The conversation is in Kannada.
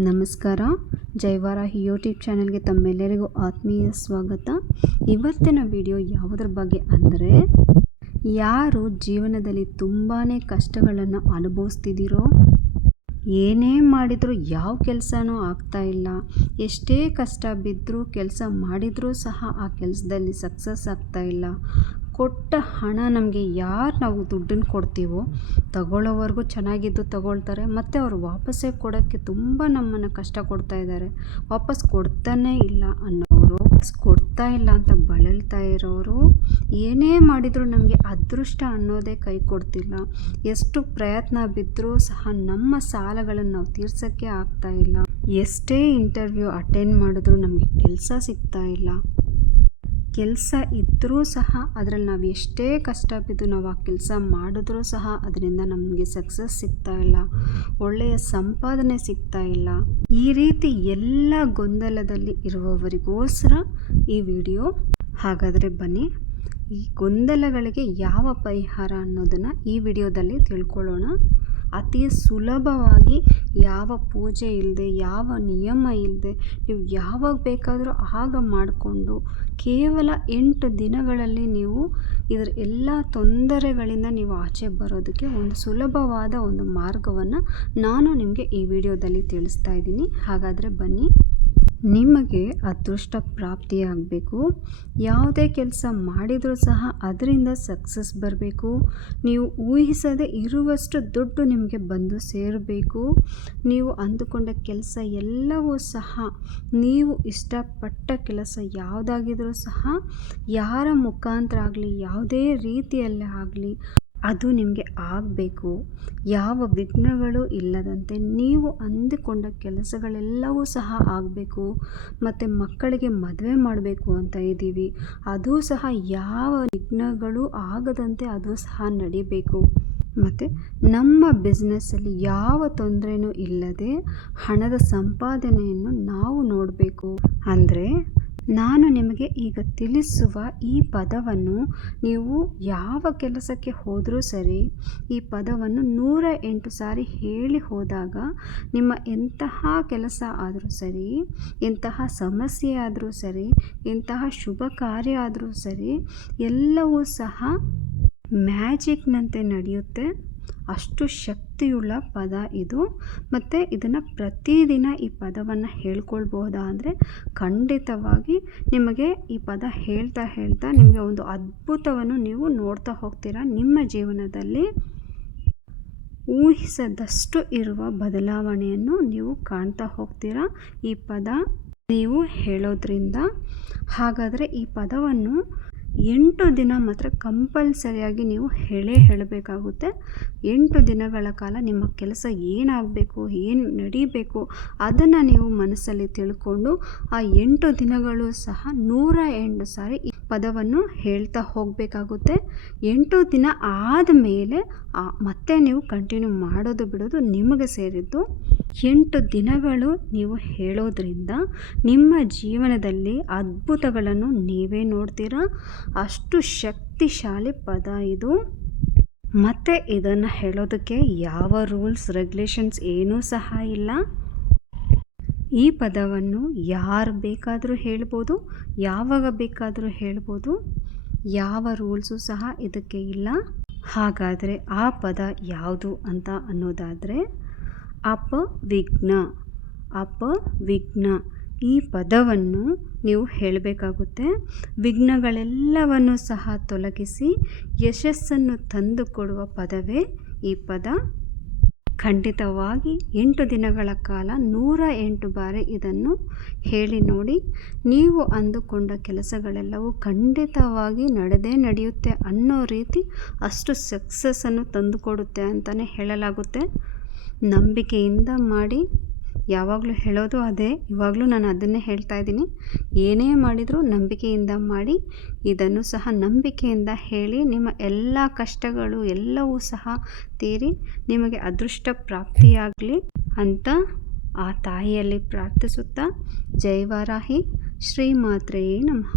ನಮಸ್ಕಾರ. ಜೈವಾರಾಹಿ ಯೂಟ್ಯೂಬ್ ಚಾನಲ್ಗೆ ತಮ್ಮೆಲ್ಲರಿಗೂ ಆತ್ಮೀಯ ಸ್ವಾಗತ. ಇವತ್ತಿನ ವಿಡಿಯೋ ಯಾವುದ್ರ ಬಗ್ಗೆ ಅಂದರೆ, ಯಾರು ಜೀವನದಲ್ಲಿ ತುಂಬಾ ಕಷ್ಟಗಳನ್ನು ಅನುಭವಿಸ್ತಿದ್ದೀರೋ, ಏನೇ ಮಾಡಿದರೂ ಯಾವ ಕೆಲಸನೂ ಆಗ್ತಾ ಇಲ್ಲ, ಎಷ್ಟೇ ಕಷ್ಟ ಬಿದ್ದರೂ ಕೆಲಸ ಮಾಡಿದರೂ ಸಹ ಆ ಕೆಲಸದಲ್ಲಿ ಸಕ್ಸಸ್ ಆಗ್ತಾ ಇಲ್ಲ, ಕೊಟ್ಟ ಹಣ ನಮಗೆ ಯಾರು ನಾವು ದುಡ್ಡನ್ನು ಕೊಡ್ತೀವೋ ತಗೊಳ್ಳೋವರೆಗೂ ಚೆನ್ನಾಗಿದ್ದು ತಗೊಳ್ತಾರೆ, ಮತ್ತು ಅವರು ವಾಪಸ್ಸೇ ಕೊಡೋಕ್ಕೆ ತುಂಬ ನಮ್ಮನ್ನು ಕಷ್ಟ ಕೊಡ್ತಾ ಇದ್ದಾರೆ. ವಾಪಸ್ ಕೊಡ್ತಾನೇ ಇಲ್ಲ ಅನ್ನೋರು, ಕೊಡ್ತಾ ಇಲ್ಲ ಅಂತ ಬಳಲ್ತಾ ಇರೋರು, ಏನೇ ಮಾಡಿದರೂ ನಮಗೆ ಅದೃಷ್ಟ ಅನ್ನೋದೇ ಕೈ ಕೊಡ್ತಿಲ್ಲ, ಎಷ್ಟು ಪ್ರಯತ್ನ ಬಿದ್ದರೂ ಸಹ ನಮ್ಮ ಸಾಲಗಳನ್ನು ನಾವು ತೀರ್ಸೋಕ್ಕೆ ಆಗ್ತಾ ಇಲ್ಲ, ಎಷ್ಟೇ ಇಂಟರ್ವ್ಯೂ ಅಟೆಂಡ್ ಮಾಡಿದ್ರೂ ನಮಗೆ ಕೆಲಸ ಸಿಗ್ತಾ ಇಲ್ಲ, ಕೆಲಸ ಇದ್ದರೂ ಸಹ ಅದರಲ್ಲಿ ನಾವು ಎಷ್ಟೇ ಕಷ್ಟ ಬಿದ್ದು ನಾವು ಆ ಕೆಲಸ ಮಾಡಿದ್ರೂ ಸಹ ಅದರಿಂದ ನಮಗೆ ಸಕ್ಸಸ್ ಸಿಗ್ತಾ ಇಲ್ಲ, ಒಳ್ಳೆಯ ಸಂಪಾದನೆ ಸಿಗ್ತಾ ಇಲ್ಲ. ಈ ರೀತಿ ಎಲ್ಲ ಗೊಂದಲದಲ್ಲಿ ಇರುವವರಿಗೋಸ್ಕರ ಈ ವಿಡಿಯೋ. ಹಾಗಾದರೆ ಬನ್ನಿ, ಈ ಗೊಂದಲಗಳಿಗೆ ಯಾವ ಪರಿಹಾರ ಅನ್ನೋದನ್ನು ಈ ವಿಡಿಯೋದಲ್ಲಿ ತಿಳ್ಕೊಳ್ಳೋಣ. ಅತಿ ಸುಲಭವಾಗಿ, ಯಾವ ಪೂಜೆ ಇಲ್ಲದೆ, ಯಾವ ನಿಯಮ ಇಲ್ಲದೆ, ನೀವು ಯಾವಾಗ ಬೇಕಾದರೂ ಆಗ ಮಾಡಿಕೊಂಡು ಕೇವಲ 8 ದಿನಗಳಲ್ಲಿ ನೀವು ಇದರ ಎಲ್ಲ ತೊಂದರೆಗಳಿಂದ ನೀವು ಆಚೆ ಬರೋದಕ್ಕೆ ಒಂದು ಸುಲಭವಾದ ಒಂದು ಮಾರ್ಗವನ್ನು ನಾನು ನಿಮಗೆ ಈ ವಿಡಿಯೋದಲ್ಲಿ ತಿಳಿಸ್ತಾ ಇದ್ದೀನಿ. ಹಾಗಾದರೆ ಬನ್ನಿ. ನಿಮಗೆ ಅದೃಷ್ಟ ಪ್ರಾಪ್ತಿಯಾಗಬೇಕು, ಯಾವುದೇ ಕೆಲಸ ಮಾಡಿದರೂ ಸಹ ಅದರಿಂದ ಸಕ್ಸಸ್ ಬರಬೇಕು, ನೀವು ಊಹಿಸದೇ ಇರುವಷ್ಟು ದುಡ್ಡು ನಿಮಗೆ ಬಂದು ಸೇರಬೇಕು, ನೀವು ಅಂದುಕೊಂಡ ಕೆಲಸ ಎಲ್ಲವೂ ಸಹ, ನೀವು ಇಷ್ಟಪಟ್ಟ ಕೆಲಸ ಯಾವುದಾಗಿದ್ರೂ ಸಹ ಯಾರ ಮುಖಾಂತರ ಆಗಲಿ, ಯಾವುದೇ ರೀತಿಯಲ್ಲೇ ಆಗಲಿ ಅದು ನಿಮಗೆ ಆಗಬೇಕು. ಯಾವ ವಿಘ್ನಗಳು ಇಲ್ಲದಂತೆ ನೀವು ಅಂದುಕೊಂಡ ಕೆಲಸಗಳೆಲ್ಲವೂ ಸಹ ಆಗಬೇಕು. ಮತ್ತು ಮಕ್ಕಳಿಗೆ ಮದುವೆ ಮಾಡಬೇಕು ಅಂತ ಇದ್ದೀವಿ, ಅದು ಸಹ ಯಾವ ವಿಘ್ನಗಳು ಆಗದಂತೆ ಅದು ಸಹ ನಡಿಬೇಕು. ಮತ್ತು ನಮ್ಮ ಬಿಸ್ನೆಸ್ಸಲ್ಲಿ ಯಾವ ತೊಂದರೆನೂ ಇಲ್ಲದೆ ಹಣದ ಸಂಪಾದನೆಯನ್ನು ನಾವು ನೋಡಬೇಕು. ಅಂದರೆ ನಾನು ನಿಮಗೆ ಈಗ ತಿಳಿಸುವ ಈ ಪದವನ್ನು ನೀವು ಯಾವ ಕೆಲಸಕ್ಕೆ ಹೋದರೂ ಸರಿ, ಈ ಪದವನ್ನು 108 ಸಾರಿ ಹೇಳಿ ಹೋದಾಗ ನಿಮ್ಮ ಎಂತಹ ಕೆಲಸ ಆದರೂ ಸರಿ, ಎಂತಹ ಸಮಸ್ಯೆ ಆದರೂ ಸರಿ, ಎಂತಹ ಶುಭ ಕಾರ್ಯ ಆದರೂ ಸರಿ, ಎಲ್ಲವೂ ಸಹ ಮ್ಯಾಜಿಕ್ನಂತೆ ನಡೆಯುತ್ತೆ. ಅಷ್ಟು ಶಕ್ತಿಯುಳ್ಳ ಪದ ಇದು. ಮತ್ತು ಇದನ್ನು ಪ್ರತಿದಿನ ಈ ಪದವನ್ನು ಹೇಳ್ಕೊಳ್ಬಹುದಾ ಅಂದರೆ ಖಂಡಿತವಾಗಿ ನಿಮಗೆ ಈ ಪದ ಹೇಳ್ತಾ ಹೇಳ್ತಾ ನಿಮಗೆ ಒಂದು ಅದ್ಭುತವನ್ನು ನೀವು ನೋಡ್ತಾ ಹೋಗ್ತೀರಾ. ನಿಮ್ಮ ಜೀವನದಲ್ಲಿ ಊಹಿಸದಷ್ಟು ಇರುವ ಬದಲಾವಣೆಯನ್ನು ನೀವು ಕಾಣ್ತಾ ಹೋಗ್ತೀರಾ ಈ ಪದ ನೀವು ಹೇಳೋದ್ರಿಂದ. ಹಾಗಾದರೆ ಈ ಪದವನ್ನು 8 ದಿನ ಮಾತ್ರ ಕಂಪಲ್ಸರಿಯಾಗಿ ನೀವು ಹೇಳಬೇಕಾಗುತ್ತೆ. 8 ದಿನಗಳ ಕಾಲ ನಿಮ್ಮ ಕೆಲಸ ಏನಾಗಬೇಕು, ಏನು ನಡೀಬೇಕು ಅದನ್ನು ನೀವು ಮನಸ್ಸಲ್ಲಿ ತಿಳ್ಕೊಂಡು ಆ 8 ದಿನಗಳು ಸಹ 108 ಸಾರಿ ಈ ಪದವನ್ನು ಹೇಳ್ತಾ ಹೋಗಬೇಕಾಗುತ್ತೆ. 8 ದಿನ ಆದಮೇಲೆ ಮತ್ತೆ ನೀವು ಕಂಟಿನ್ಯೂ ಮಾಡೋದು ಬಿಡೋದು ನಿಮಗೆ ಸೇರಿದ್ದು. 8 ದಿನಗಳು ನೀವು ಹೇಳೋದ್ರಿಂದ ನಿಮ್ಮ ಜೀವನದಲ್ಲಿ ಅದ್ಭುತಗಳನ್ನು ನೀವೇ ನೋಡ್ತೀರಾ. ಅಷ್ಟು ಶಕ್ತಿಶಾಲಿ ಪದ ಇದು. ಮತ್ತು ಇದನ್ನು ಹೇಳೋದಕ್ಕೆ ಯಾವ ರೂಲ್ಸ್ ರೆಗ್ಯುಲೇಷನ್ಸ್ ಏನೂ ಸಹ ಇಲ್ಲ. ಈ ಪದವನ್ನು ಯಾರು ಬೇಕಾದರೂ ಹೇಳ್ಬೋದು, ಯಾವಾಗ ಬೇಕಾದರೂ ಹೇಳ್ಬೋದು, ಯಾವ ರೂಲ್ಸು ಸಹ ಇದಕ್ಕೆ ಇಲ್ಲ. ಹಾಗಾದರೆ ಆ ಪದ ಯಾವುದು ಅಂತ ಅನ್ನೋದಾದರೆ ಅಪವಿಘ್ನ. ಅಪವಿಘ್ನ ಈ ಪದವನ್ನು ನೀವು ಹೇಳಬೇಕಾಗುತ್ತೆ. ವಿಘ್ನಗಳೆಲ್ಲವನ್ನು ಸಹ ತೊಲಗಿಸಿ ಯಶಸ್ಸನ್ನು ತಂದುಕೊಡುವ ಪದವೇ ಈ ಪದ. ಖಂಡಿತವಾಗಿ 8 ದಿನಗಳ ಕಾಲ 108 ಬಾರಿ ಇದನ್ನು ಹೇಳಿ ನೋಡಿ. ನೀವು ಅಂದುಕೊಂಡ ಕೆಲಸಗಳೆಲ್ಲವೂ ಖಂಡಿತವಾಗಿ ನಡೆಯುತ್ತೆ ಅನ್ನೋ ರೀತಿ ಅಷ್ಟು ಸಕ್ಸಸ್ಸನ್ನು ತಂದುಕೊಡುತ್ತೆ ಅಂತಲೇ ಹೇಳಲಾಗುತ್ತೆ. ನಂಬಿಕೆಯಿಂದ ಮಾಡಿ. ಯಾವಾಗಲೂ ಹೇಳೋದು ಅದೇ, ಇವಾಗಲೂ ನಾನು ಅದನ್ನೇ ಹೇಳ್ತಾ ಇದ್ದೀನಿ. ಏನೇ ಮಾಡಿದರೂ ನಂಬಿಕೆಯಿಂದ ಮಾಡಿ. ಇದನ್ನು ಸಹ ನಂಬಿಕೆಯಿಂದ ಹೇಳಿ. ನಿಮ್ಮ ಎಲ್ಲ ಕಷ್ಟಗಳು ಎಲ್ಲವೂ ಸಹ ತೀರಿ ನಿಮಗೆ ಅದೃಷ್ಟ ಪ್ರಾಪ್ತಿಯಾಗಲಿ ಅಂತ ಆ ತಾಯಿಯಲ್ಲಿ ಪ್ರಾರ್ಥಿಸುತ್ತಾ, ಜೈವಾರಾಹಿ ಶ್ರೀಮಾತ್ರೇ ನಮಃ.